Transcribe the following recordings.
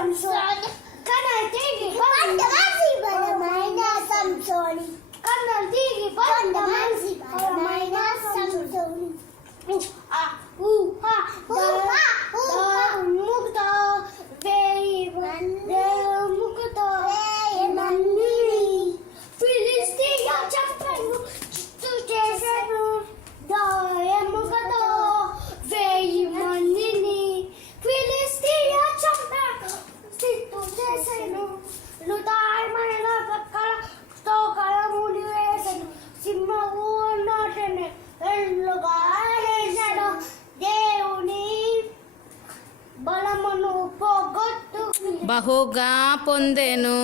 సంసోని కన్నలు తిరిగి బండ మనిషి బలమైన సంసోని కన్నలు తిరిగి బండ మనిషి బలమైన సంసోని ఆ ఊ హా ముక్తో వేయి ముక్తో వేయి మందిని ఫిలిస్తీయ చంపను చిత్తు చేసెను దాయముగతో వేయి మందిని ఫిలిస్తీయ చంపను చిత్తు చేసెను లుతాయమైన పక్కల తోకలముడి వేసెను సింహము నోటనే ఎల్లుగా వేసెను దేవుని బలమును పోగొట్టు బహుగా పొందెను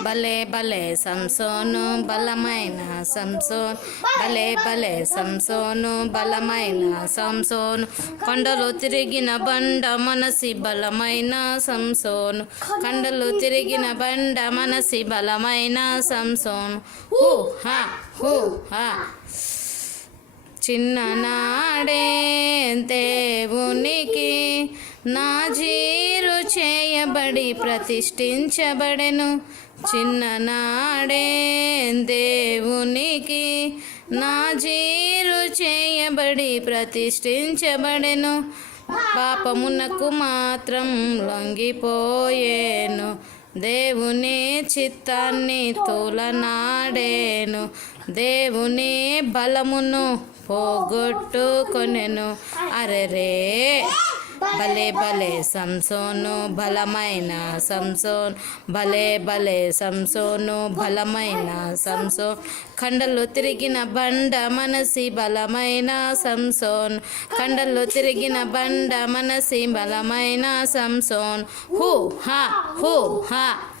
భలే భలే సంసోను బలమైన సంసోన్ భలే భలే సంసోను బలమైన సంసోను కొండలు తిరిగిన బండ మనసి బలమైన సంసోను కొండలు తిరిగిన బండ మనసి బలమైన సంసోను హూ హా హూ హా చిన్ననాడే దేవునికి నాజీరు చేయబడి ప్రతిష్ఠించబడెను చిన్ననాడే దేవునికి నాజీరు చేయబడి ప్రతిష్ఠించబడెను పాపమునకు మాత్రం లొంగిపోయేను దేవుని చిత్తాన్ని తోలనాడేను దేవుని బలమును పోగొట్టుకొనెను అరెరే భలే భలే సంసోను బలమైన సంసోన్ భలే భలే సంసోను బలమైన సంసోన్ కండలు తిరిగిన బండ మనసి బలమైన సంసోన్ కండలు తిరిగిన బండ మనసి బలమైన సంసోన్ హూ హా హూ హా